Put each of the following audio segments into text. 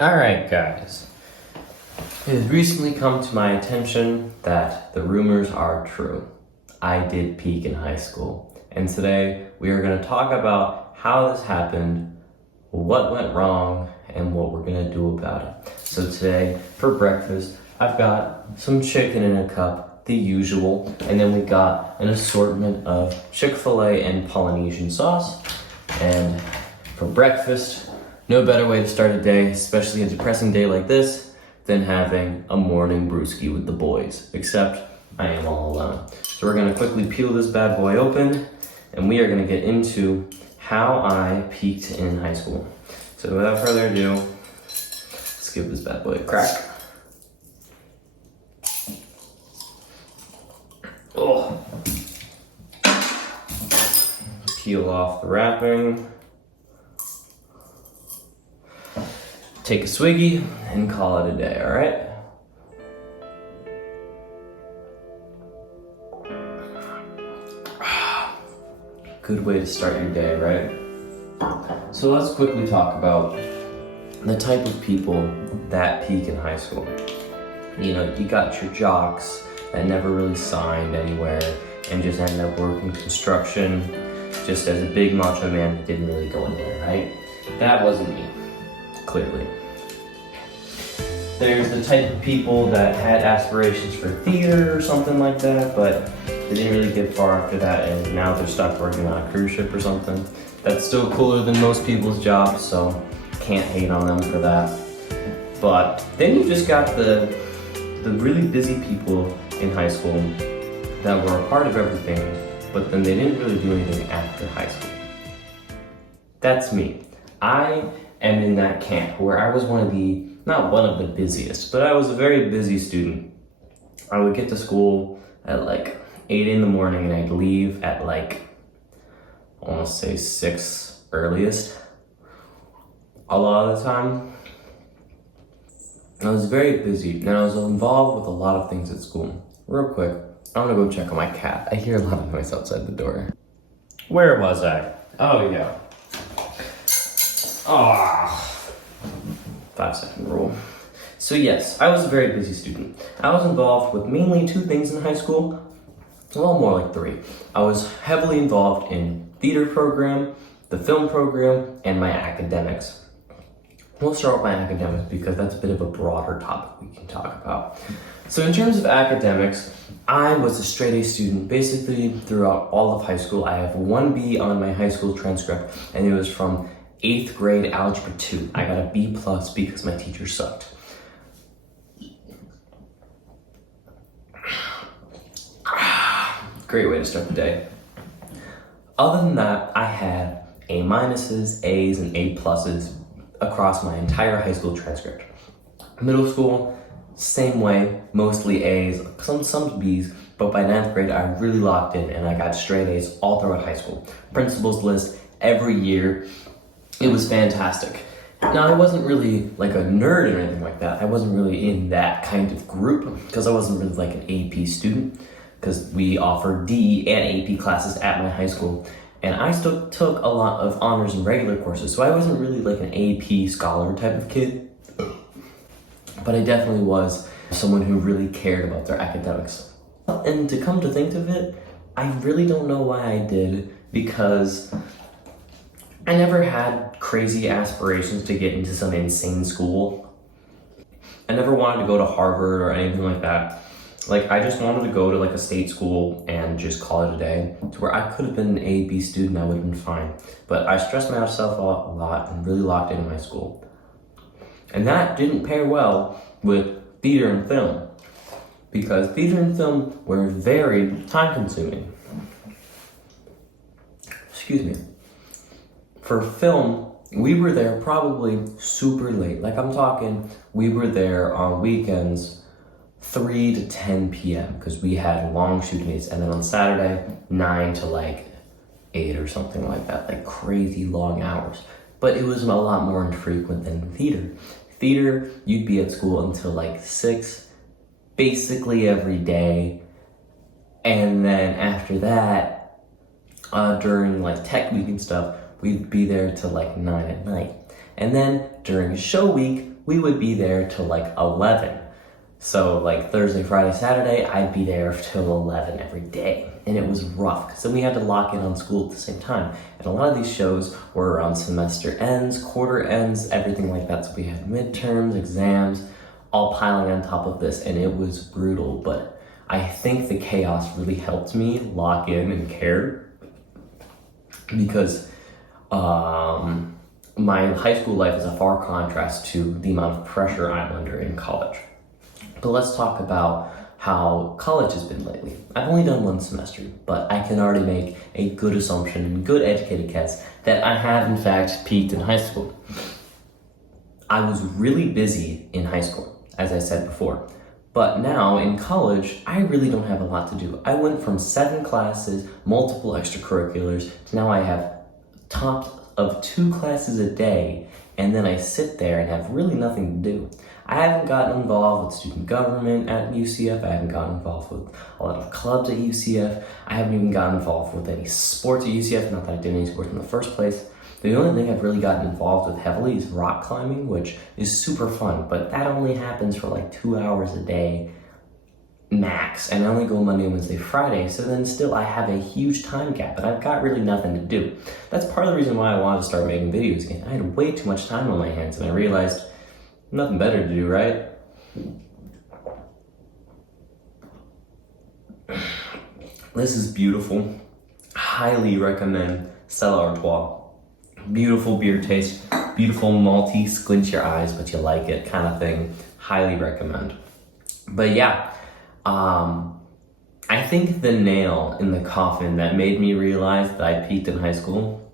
Alright guys, it has recently come to my attention that the rumors are true. I did peak in high school, and today we are going to talk about how this happened, what went wrong, and what we're going to do about it. So today, for breakfast, I've got some chicken in a cup, the usual, and then we got an assortment of Chick-fil-A and Polynesian sauce. And for breakfast, no better way to start a day, especially a depressing day like this, than having a morning brewski with the boys, except I am all alone. So we're gonna quickly peel this bad boy open, and we are gonna get into how I peaked in high school. So without further ado, let's give this bad boy a crack. Oh. Peel off the wrapping. Take a swiggy and call it a day, all right? Good way to start your day, right? So let's quickly talk about the type of people that peak in high school. You know, you got your jocks that never really signed anywhere and just ended up working construction just as a big macho man who didn't really go anywhere, right? That wasn't me, clearly. There's the type of people that had aspirations for theater or something like that, but they didn't really get far after that, and now they're stuck working on a cruise ship or something. That's still cooler than most people's jobs, so can't hate on them for that. But then you just got the really busy people in high school that were a part of everything, but then they didn't really do anything after high school. That's me. I am in that camp where I was not one of the busiest, but I was a very busy student. I would get to school at like 8 in the morning and I'd leave at like, I want to say 6 earliest. A lot of the time, I was very busy and I was involved with a lot of things at school. Real quick, I'm gonna go check on my cat. I hear a lot of noise outside the door. Where was I? Oh yeah. Ah. 5-second rule. So yes, I was a very busy student. I was involved with mainly 2 things in high school. Well, more like 3. I was heavily involved in theater program, the film program, and my academics. We'll start with my academics because that's a bit of a broader topic we can talk about. So in terms of academics, I was a straight A student basically throughout all of high school. I have 1 B on my high school transcript, and it was from 8th grade algebra 2. I got a B+ because my teacher sucked. Great way to start the day. Other than that, I had A-, A's, and A+ across my entire high school transcript. Middle school, same way, mostly A's, some B's, but by 9th grade, I really locked in and I got straight A's all throughout high school. Principal's list every year. It was fantastic. Now, I wasn't really like a nerd or anything like that. I wasn't really in that kind of group because I wasn't really like an AP student because we offered D and AP classes at my high school. And I still took a lot of honors and regular courses, so I wasn't really like an AP scholar type of kid. But I definitely was someone who really cared about their academics. And to come to think of it, I really don't know why I did, because I never had crazy aspirations to get into some insane school. I never wanted to go to Harvard or anything like that. Like, I just wanted to go to like a state school and just call it a day, to where I could have been an A-B student, I would have been fine. But I stressed myself out a lot and really locked into my school. And that didn't pair well with theater and film, because theater and film were very time consuming. Excuse me. For film, we were there probably super late. Like, I'm talking, we were there on weekends 3 to 10 p.m. because we had long shoot days, and then on Saturday 9 to like 8 or something like that, like crazy long hours. But it was a lot more infrequent than theater. Theater, you'd be at school until like 6, basically every day, and then after that, during like tech week and stuff, we'd be there till like 9 at night. And then during show week, we would be there till like 11. So like Thursday, Friday, Saturday, I'd be there till 11 every day. And it was rough because then we had to lock in on school at the same time. And a lot of these shows were around semester ends, quarter ends, everything like that. So we had midterms, exams, all piling on top of this, and it was brutal. But I think the chaos really helped me lock in and care, because my high school life is a far contrast to the amount of pressure I'm under in college. But let's talk about how college has been lately. I've only done one semester, but I can already make a good assumption and good educated guess that I have in fact peaked in high school. I was really busy in high school, as I said before, but now in college, I really don't have a lot to do. I went from 7 classes, multiple extracurriculars, to now I have tops of 2 classes a day, and then I sit there and have really nothing to do. I haven't gotten involved with student government at UCF. I haven't gotten involved with a lot of clubs at UCF. I haven't even gotten involved with any sports at UCF, not that I did any sports in the first place. The only thing I've really gotten involved with heavily is rock climbing, which is super fun, but that only happens for like 2 hours a day max, and I only go Monday, Wednesday, Friday, so then still I have a huge time gap, but I've got really nothing to do. That's part of the reason why I wanted to start making videos again. I had way too much time on my hands, and I realized nothing better to do, right? This is beautiful. Highly recommend Stella Artois. Beautiful beer taste, beautiful malty, squint your eyes, but you like it kind of thing. Highly recommend. But yeah, I think the nail in the coffin that made me realize that I peaked in high school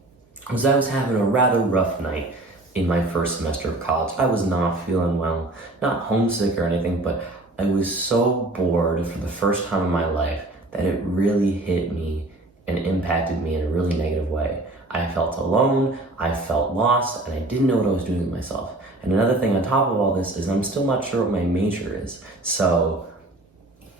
was I was having a rather rough night in my first semester of college. I was not feeling well, not homesick or anything, but I was so bored for the first time in my life that it really hit me and impacted me in a really negative way. I felt alone, I felt lost, and I didn't know what I was doing with myself. And another thing on top of all this is I'm still not sure what my major is. So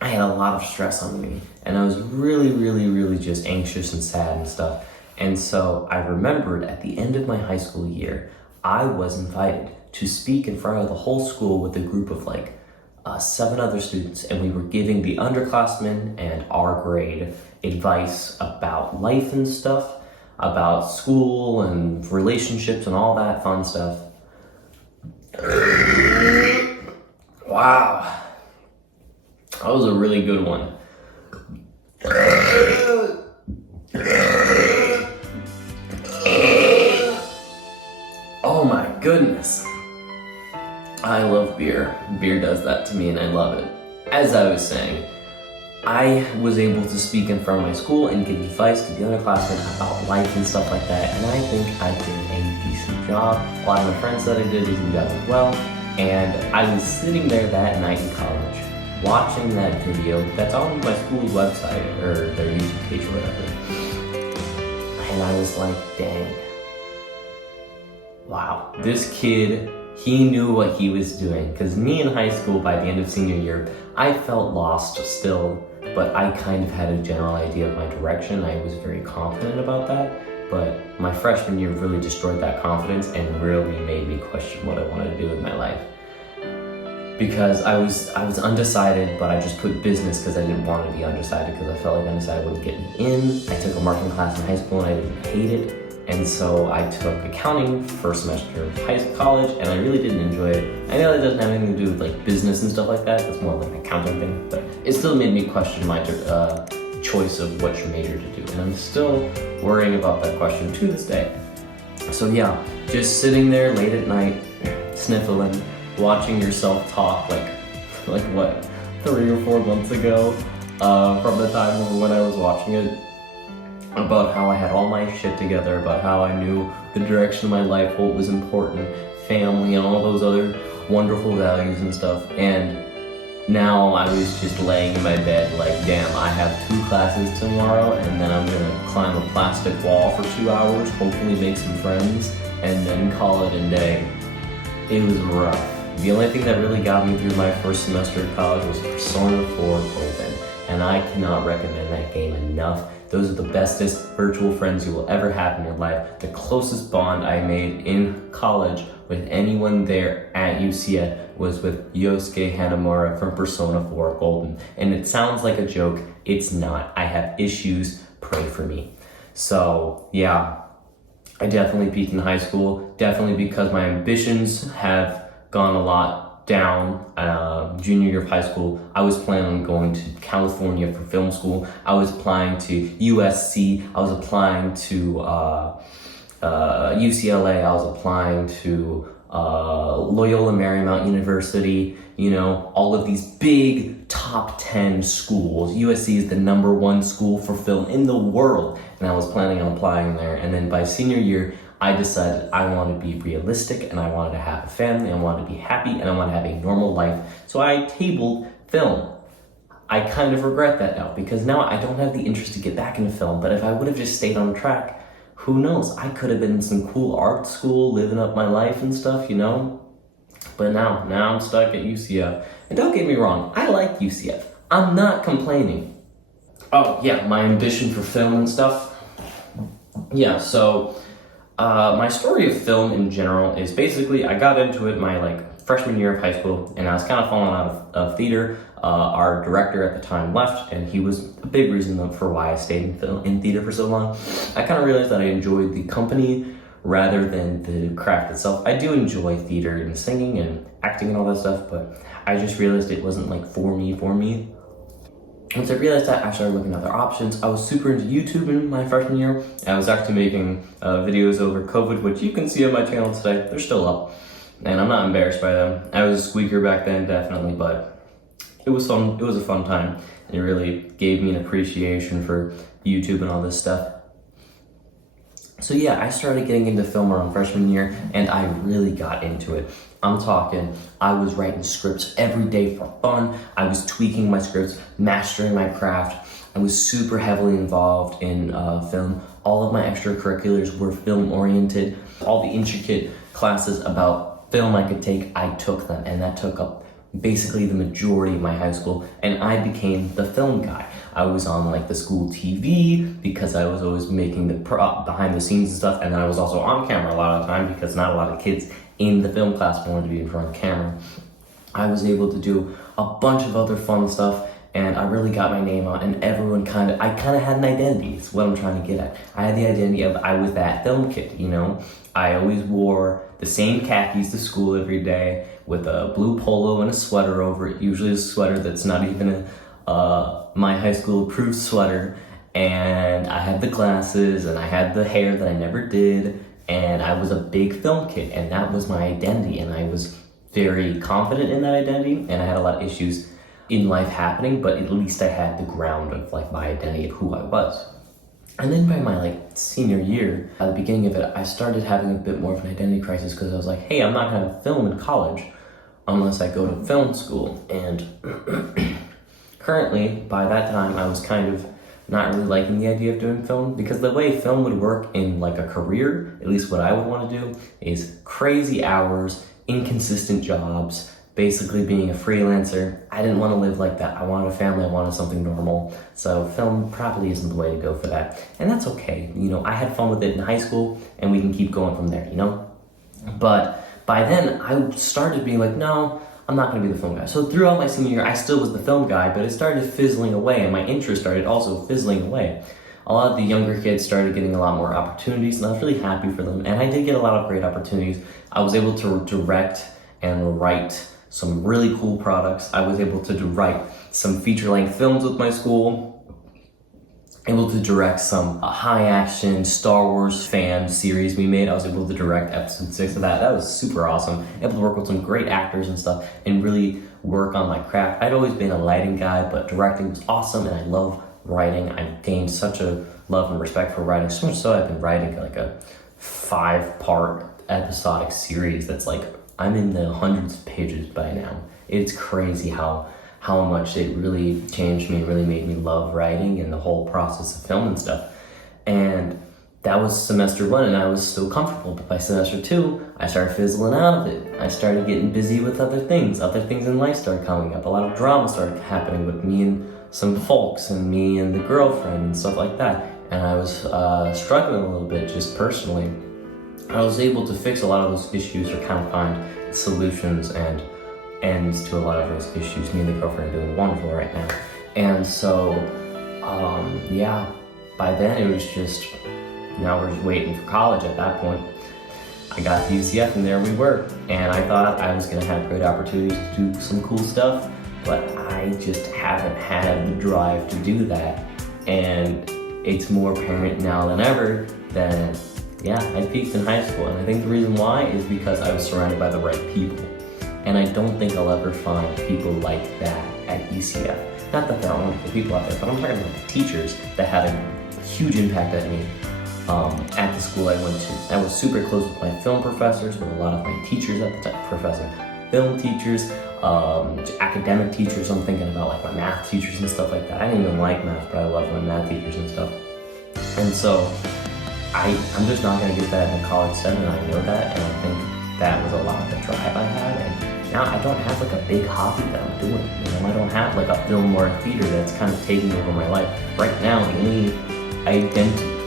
I had a lot of stress on me, and I was really just anxious and sad and stuff. And so I remembered at the end of my high school year, I was invited to speak in front of the whole school with a group of like 7 other students, and we were giving the underclassmen and our grade advice about life and stuff, about school and relationships and all that fun stuff. Wow. That was a really good one. Oh my goodness. I love beer. Beer does that to me and I love it. As I was saying, I was able to speak in front of my school and give advice to the underclassmen about life and stuff like that, and I think I did a decent job. A lot of my friends said I did a decent job as well, and I was sitting there that night in college, watching that video that's on my school's website, or their YouTube page or whatever, and I was like, dang, wow, this kid, he knew what he was doing. Because me in high school, by the end of senior year, I felt lost still, but I kind of had a general idea of my direction. I was very confident about that, but my freshman year really destroyed that confidence and really made me question what I wanted to do with my life. Because I was undecided, but I just put business because I didn't want to be undecided, because I felt like undecided wouldn't get me in. I took a marketing class in high school and I didn't hate it. And so I took accounting first semester of college, and I really didn't enjoy it. I know that doesn't have anything to do with like business and stuff like that. It's more like an accounting thing, but it still made me question my choice of which major to do. And I'm still worrying about that question to this day. So yeah, just sitting there late at night, sniffling, watching yourself talk like what, 3 or 4 months ago, from the time when I was watching it, about how I had all my shit together, about how I knew the direction of my life, what was important, family, and all those other wonderful values and stuff. And now I was just laying in my bed like, damn, I have 2 classes tomorrow, and then I'm gonna climb a plastic wall for 2 hours, hopefully make some friends, and then call it a day. It was rough. The only thing that really got me through my first semester of college was Persona 4 Golden, and I cannot recommend that game enough. Those are the bestest virtual friends you will ever have in your life. The closest bond I made in college with anyone there at UCF was with Yosuke Hanamura from Persona 4 Golden. And it sounds like a joke, it's not. I have issues, pray for me. So yeah, I definitely peaked in high school, definitely because my ambitions have gone a lot down. Junior year of high school, I was planning on going to California for film school. I was applying to USC, I was applying to UCLA, I was applying to Loyola Marymount University, you know, all of these big top 10 schools. USC is the #1 school for film in the world, and I was planning on applying there. And then by senior year, I decided I wanted to be realistic, and I wanted to have a family, I wanted to be happy, and I wanted to have a normal life. So I tabled film. I kind of regret that now, because now I don't have the interest to get back into film. But if I would have just stayed on track, who knows? I could have been in some cool art school, living up my life and stuff, you know? But now I'm stuck at UCF. And don't get me wrong, I like UCF. I'm not complaining. Oh yeah, my ambition for film and stuff. Yeah, so my story of film in general is basically I got into it my freshman year of high school, and I was kind of falling out of theater. Our director at the time left, and he was a big reason for why I stayed in theater for so long. I kind of realized that I enjoyed the company rather than the craft itself. I do enjoy theater and singing and acting and all that stuff, but I just realized it wasn't for me. Once I realized that, I started looking at other options. I was super into YouTube in my freshman year. I was actually making videos over COVID, which you can see on my channel today. They're still up, and I'm not embarrassed by them. I was a squeaker back then, definitely, but it was fun. It was a fun time. It really gave me an appreciation for YouTube and all this stuff. So yeah, I started getting into film around freshman year, and I really got into it. I'm talking, I was writing scripts every day for fun. I was tweaking my scripts, mastering my craft. I was super heavily involved in film. All of my extracurriculars were film oriented. All the intricate classes about film I could take, I took them, and that took up basically the majority of my high school, and I became the film guy. I was on the school TV because I was always making the behind the scenes and stuff, and then I was also on camera a lot of the time because not a lot of kids in the film class wanted to be in front of camera. I was able to do a bunch of other fun stuff, and I really got my name out, and everyone I kind of had an identity, is what I'm trying to get at. I had the identity of I was that film kid, you know? I always wore the same khakis to school every day with a blue polo and a sweater over it, usually a sweater that's not even my high school approved sweater, and I had the glasses, and I had the hair that I never did, and I was a big film kid, and that was my identity, and I was very confident in that identity, and I had a lot of issues in life happening, but at least I had the ground of my identity of who I was. And then by my senior year, at the beginning of it, I started having a bit more of an identity crisis because I was like, hey, I'm not gonna film in college unless I go to film school. And currently, by that time, I was kind of not really liking the idea of doing film, because the way film would work in a career, at least what I would want to do, is crazy hours, inconsistent jobs, basically being a freelancer. I didn't want to live like that. I wanted a family, I wanted something normal. So film probably isn't the way to go for that. And that's okay. You know, I had fun with it in high school, and we can keep going from there, you know? But by then, I started being no, I'm not going to be the film guy. So throughout my senior year, I still was the film guy, but it started fizzling away, and my interest started also fizzling away. A lot of the younger kids started getting a lot more opportunities, and I was really happy for them. And I did get a lot of great opportunities. I was able to direct and write some really cool products. I was able to write some feature-length films with my school, able to direct some high-action Star Wars fan series we made. I was able to direct episode 6 of that. That was super awesome. Able to work with some great actors and stuff and really work on my craft. I'd always been a lighting guy, but directing was awesome, and I love writing. I gained such a love and respect for writing, so much so I've been writing a 5-part episodic series that's I'm in the hundreds of pages by now. It's crazy how much it really changed me and really made me love writing and the whole process of film and stuff. And that was semester 1, and I was so comfortable. But by semester 2, I started fizzling out of it. I started getting busy with other things. Other things in life started coming up. A lot of drama started happening with me and some folks and me and the girlfriend and stuff like that. And I was struggling a little bit just personally. I was able to fix a lot of those issues or kind of find solutions and ends to a lot of those issues. Me and the girlfriend are doing wonderful right now. And so, yeah, by then it was just, now we're just waiting for college at that point. I got to UCF and there we were. And I thought I was gonna have great opportunities to do some cool stuff, but I just haven't had the drive to do that. And it's more apparent now than ever that, yeah, I peaked in high school. And I think the reason why is because I was surrounded by the right people. And I don't think I'll ever find people like that at UCF. Not that there aren't wonderful people out there, but I'm talking about teachers that had a huge impact at me at the school I went to. I was super close with my film professors, with a lot of my teachers at the time, film teachers, academic teachers. I'm thinking about like my math teachers and stuff like that. I didn't even like math, but I loved my math teachers and stuff. And so I'm just not gonna get that in a college setting, and I know that, and I think that was a lot of the drive I had. And now I don't have like a big hobby that I'm doing. You know, I don't have like a film or a theater that's kind of taking over my life. Right now, the only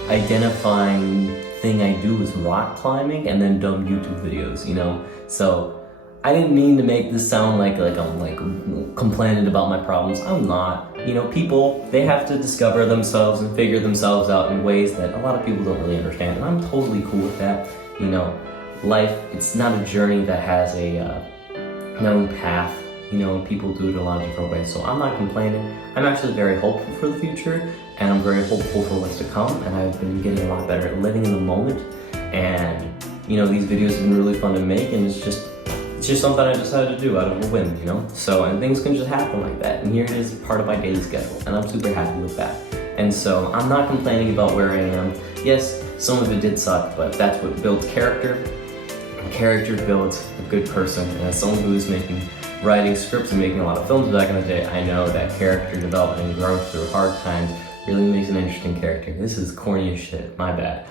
identifying thing I do is rock climbing and then dumb YouTube videos, you know? So I didn't mean to make this sound like I'm like complaining about my problems. I'm not. You know, people, they have to discover themselves and figure themselves out in ways that a lot of people don't really understand. And I'm totally cool with that. You know, life, it's not a journey that has a known path. You know, people do it a lot of different ways. So I'm not complaining. I'm actually very hopeful for the future, and I'm very hopeful for what's to come. And I've been getting a lot better at living in the moment. And, you know, these videos have been really fun to make, and it's just something I decided to do out of a whim, you know? So, and things can just happen like that. And here it is, part of my daily schedule, and I'm super happy with that. And so I'm not complaining about where I am. Yes, some of it did suck, but that's what builds character. And character builds a good person. And as someone who was writing scripts and making a lot of films back in the day, I know that character development and growth through hard times really makes an interesting character. This is corny as shit, my bad.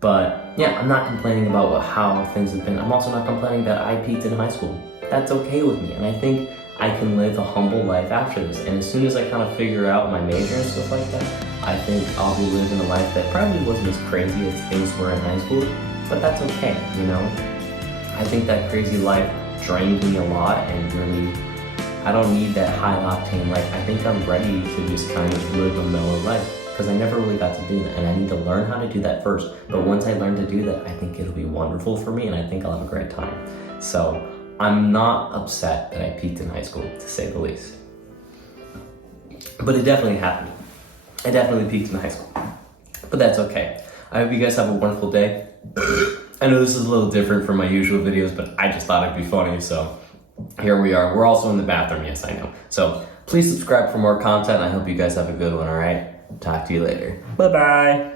But yeah, I'm not complaining about how things have been. I'm also not complaining that I peaked in high school. That's okay with me. And I think I can live a humble life after this. And as soon as I kind of figure out my major and stuff like that, I think I'll be living a life that probably wasn't as crazy as things were in high school, but that's okay, you know? I think that crazy life drained me a lot, and really, I don't need that high octane life. I think I'm ready to just kind of live a mellow life, because I never really got to do that, and I need to learn how to do that first. But once I learn to do that, I think it'll be wonderful for me, and I think I'll have a great time. So I'm not upset that I peaked in high school, to say the least. But it definitely happened. I definitely peaked in high school. But that's okay. I hope you guys have a wonderful day. I know this is a little different from my usual videos, but I just thought it'd be funny, so here we are. We're also in the bathroom, yes, I know. So please subscribe for more content. I hope you guys have a good one, all right? Talk to you later. Bye-bye.